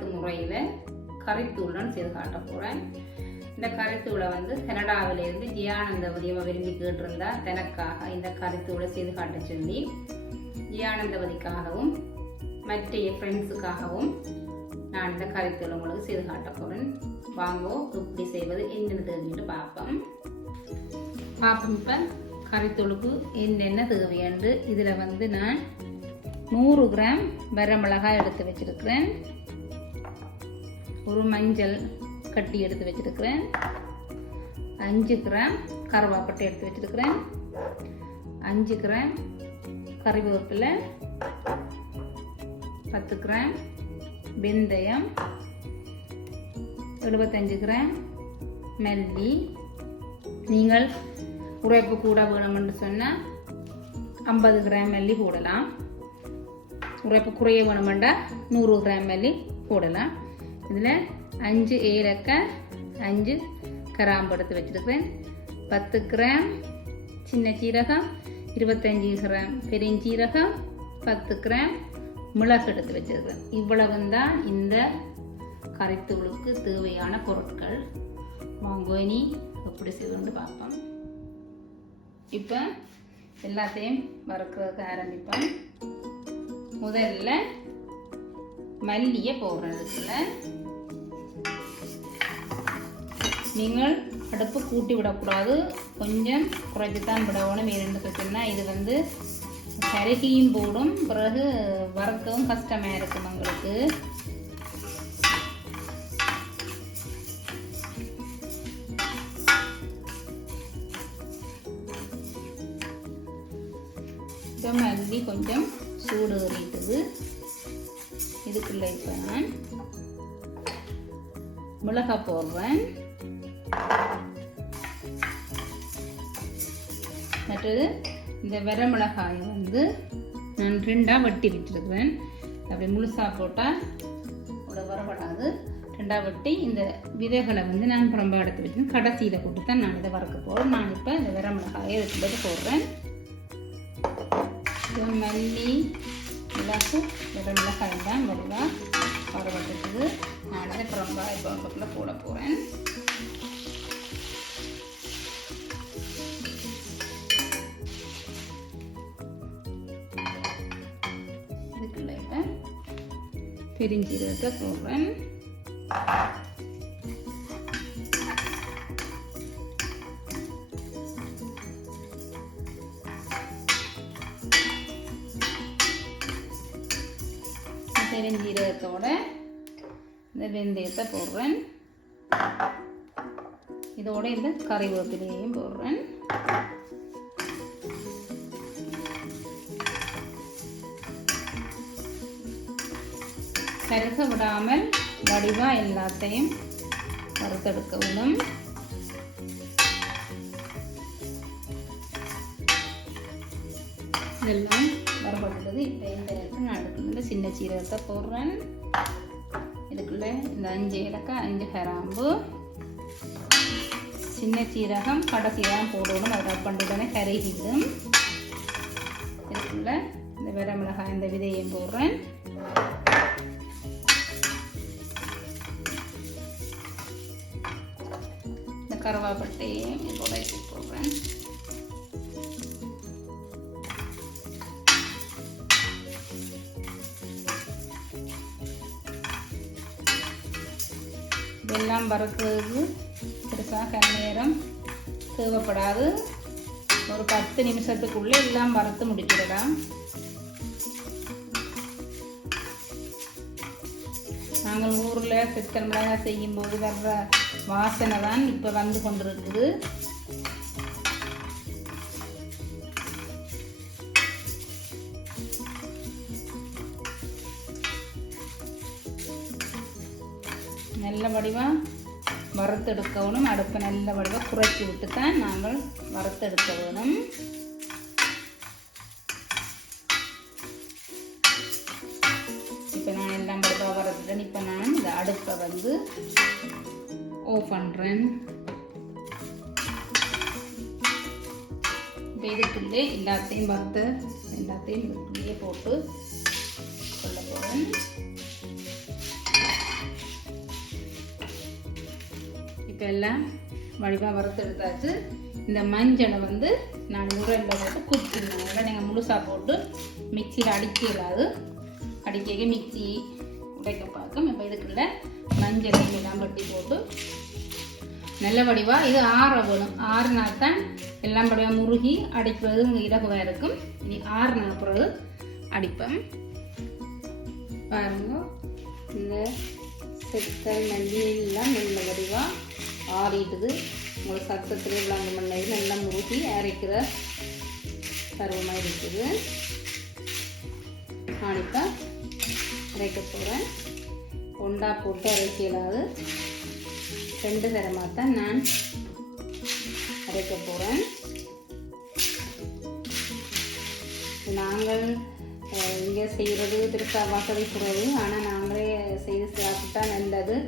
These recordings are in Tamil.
யாழ்ப்பாணத்து முறையில் கறித்தூளுடன் செய்து காட்ட போகிறேன் இந்த கறித்தூளை வந்து கனடாவிலிருந்து ஜியானந்தவதி விரும்பி கேட்டிருந்தா தனக்காக இந்த கறித்தூளை செய்து காட்ட சொல்லி ஜியானந்தவதிக்காகவும் மற்ற ஃப்ரெண்ட்ஸுக்காகவும் நான் இந்த கறித்தூள் உங்களுக்கு செய்து காட்ட போகிறேன் வாங்கோ எப்படி செய்வது என்னென்னு தெரிஞ்சுட்டு பார்ப்போம். பார்ப்போம் இப்போ கறித்தூளுக்கு என்னென்ன தேவையாண்டு இதில் வந்து நான் நூறு கிராம் வரமிளகாய் எடுத்து வச்சிருக்கிறேன். ஒரு மஞ்சள் கட்டி எடுத்து வச்சுருக்கிறேன். அஞ்சு கிராம் கருவாப்பட்டை எடுத்து வச்சிருக்கிறேன். அஞ்சு கிராம் கறிவேப்பிலை. பத்து கிராம் வெந்தயம். எழுபத்தஞ்சு கிராம் மல்லி. நீங்கள் உரைப்பு கூட வேணும்னு சொன்னால் ஐம்பது கிராம் மல்லி போடலாம். உரைப்பு குறைய வேணுமெண்டா நூறு கிராம் மல்லி போடலாம். இதில் அஞ்சு ஏலக்காய் அஞ்சு கிராம்பு எடுத்து வச்சுருக்கிறேன். பத்து கிராம் சின்ன சீரகம் இருபத்தஞ்சி கிராம் பெருஞ்சீரகம் பத்து கிராம் மிளகு எடுத்து வச்சுருக்கிறேன். இவ்வளவு தான் இந்த கரைத்தூளுக்கு தேவையான பொருட்கள். வாங்கோனி எப்படி செய்வோம்னு பார்ப்போம். இப்போ எல்லாத்தையும் வறுக்கிறதுக்கு ஆரம்பிப்போம். முதல்ல மல்லியை போடுறதுக்குள்ள நீங்கள் அடுப்பு கூட்டி விடக்கூடாது. கொஞ்சம் குறைச்சி தான் விடணும் இரண்டு பிரச்சனை இது வந்து கருகியும் போடும். பிறகு வறுக்கவும் கஷ்டமாக இருக்கும் உங்களுக்கு. இப்போ மல்லி கொஞ்சம் சூடு ஏறிட்டுது. இதுக்குள்ள இப்போ நான் மிளகாய் போடுறேன். மற்றது இந்த வெரமிளகாயை வந்து நான் ரெண்டாக வெட்டி விட்டுருக்குறேன் அப்படி முழுசாக போட்டால் அவ்வளோ வரப்படாது. ரெண்டாக வெட்டி இந்த விதைகளை வந்து நான் புறம்ப எடுத்து வச்சு கடைசியில் போட்டு தான் நான் இதை வறுக்க போகிறேன் நான் இப்போ இந்த வெர மிளகாயை வச்சுட்டு போடுறேன். இது மல்லி மிளகு வெர மிளகாய் தான் வருவா. வரப்பட்டுருக்குது நான் அதை புறம்பா இப்போ பக்கத்தில் போட போகிறேன் பெருஞ்சீரகத்தை போடுறேன் பெருஞ்சீரகத்தோட இந்த வெந்தயத்தை போடுறேன். இதோட இந்த கறிவேப்பிலையும் போடுறேன். கருக விடாமல் வடிவாக எல்லாத்தையும் வறுத்தெடுக்கவும். இதெல்லாம் வரப்பட்டுள்ளது இப்போ இந்த இடத்துல நான் அடுப்புல சின்ன சீரகத்தை போடுறேன். இதுக்குள்ளே இந்த அஞ்சு ஏலக்காய் அஞ்சு கிராம்பு சின்ன சீரகம் கடைசி தான் போடணும். அதை பண்ணுறதுனே கருகிடும். இதுக்குள்ளே இந்த வெரை மிளகாய் இந்த விதையும் போடுறேன். இந்த கருவாப்பட்டையும் இதோட இதெல்லாம் வறுக்கிறதுக்கு பெருசாக நேரம் தேவைப்படாது. ஒரு பத்து நிமிஷத்துக்குள்ளே எல்லாம் வறுத்து முடிச்சிடலாம் நாங்கள் ஊரில் சிக்கன் மிளகாய் செய்யும்போது வர்ற வாசனை தான் இப்போ வந்து கொண்டிருக்குது. நல்ல வடிவாக வறுத்தெடுக்கணும். அடுப்பை நல்ல வடிவாக குறைச்சி விட்டு தான் நாங்கள் வறுத்தெடுக்க வேணும். இப்போ நான் எல்லாம் வடிவாக வறுத்துட்டேன். இப்போ நான் இந்த அடுப்பை வந்து ஓ பண்ணுறேன் வேகத்துள்ளே எல்லாத்தையும் வறுத்து எல்லாத்தையும் இதுக்குள்ளேயே போட்டு சொல்ல போகிறேன் இப்போ எல்லாம் வழிவாக வறுத்து எடுத்தாச்சு. இந்த மஞ்சளை வந்து நான் உரலில் போட்டு குத்திருந்தேன் உடனே நீங்கள் முழுசாக போட்டு மிக்சியில் அடிக்கிறாது அடிக்க மிக்சி உடைக்க பார்க்கும். இப்போ இதுக்குள்ள மஞ்சள் எல்லாம் பட்டி போட்டு நல்ல வடிவாக இது ஆற வேணும் ஆறுனா தான் எல்லாம் வடிவாக முருகி அடிப்பது இலகுவாக இருக்கும். இனி ஆறுனா பிறகு அடிப்பேன் பாருங்க. இந்த செத்தல் மல்லி எல்லாம் நல்ல வடிவாக ஆறிட்டுது உங்களுக்கு சத்தத்தில் விளாண்டு மண்ணை நல்லா முருகி அரைக்கிற பருவமாக இருக்குது. நான் இப்போ அரைக்க போகிறேன் கொண்டா போட்டு அரைக்கலாது. ரெண்டு தரமாக தான் நான் அரைக்க போகிறேன் நாங்கள் இங்கே செய்கிறது திருக்கா வசதி குறைவு. ஆனால் நாங்களே செய்து சாப்பிட்டா நல்லது.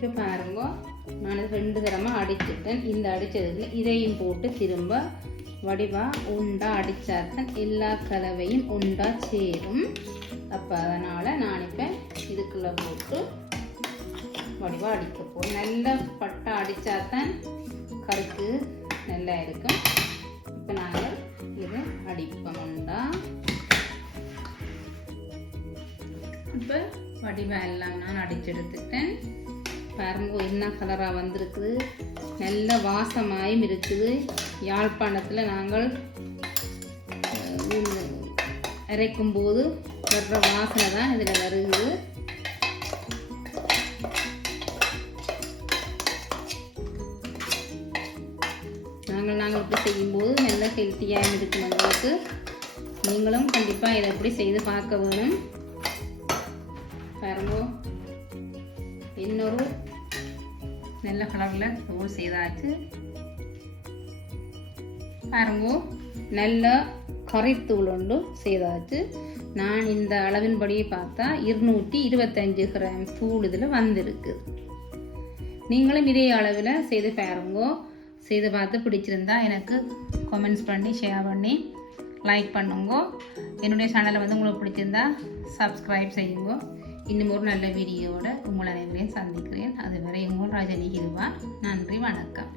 இப்போ பாருங்க நான் ரெண்டு தரமாக அடிச்சிட்டேன். இந்த அடித்ததுக்கு இதையும் போட்டு திரும்ப வடிவாக உண்டாக அடித்தாத்தான் எல்லா கலவையும் உண்டாக சேரும். அப்போ அதனால் நான் இப்போ இதுக்குள்ளே போட்டு வடிவாக அடிக்க போகிறேன் நல்லா பட்டா அடித்தாத்தான் கருக்கு நல்லா இருக்கும். இப்போ நாங்கள் இதை அடிப்போம் உண்டா? இப்போ வடிவம் எல்லாம் நான் அடிச்செடுத்துட்டேன். பாருங்க என்ன கலராக வந்திருக்குது. நல்ல வாசமாயும் இருக்குது. யாழ்ப்பாணத்தில் நாங்கள் அரைக்கும்போது போது வர்ற வாசனை தான் இதில் வருகுது நாங்கள் நாங்கள் இப்படி செய்யும்போது நல்ல ஹெல்த்தியாக இருக்கும் எங்களுக்கு நீங்களும் கண்டிப்பாக இதை எப்படி செய்து பார்க்க வேணும். பாருங்க. இன்னொரு நல்ல கலரில் ரோல் செய்தாச்சு. பாருங்க நல்ல கறித்தூள் ஒன்று செய்தாச்சு. நான் இந்த அளவின்படி பார்த்தா இருநூற்றி இருபத்தஞ்சு கிராம் தூள் இதில் வந்திருக்கு. நீங்களும் இதே அளவில் செய்து பாருங்க. செய்து பார்த்து பிடிச்சிருந்தா எனக்கு கமெண்ட்ஸ் பண்ணி ஷேர் பண்ணி லைக் பண்ணுங்க. என்னுடைய சேனலை வந்து உங்களுக்கு பிடிச்சிருந்தா சப்ஸ்கிரைப் செய்யுங்க. இன்னும் ஒரு நல்ல வீடியோவோட உங்களை அனைவரையும் சந்திக்கிறேன். அதுவரை உங்கள் ராஜனி இருவா நன்றி வணக்கம்.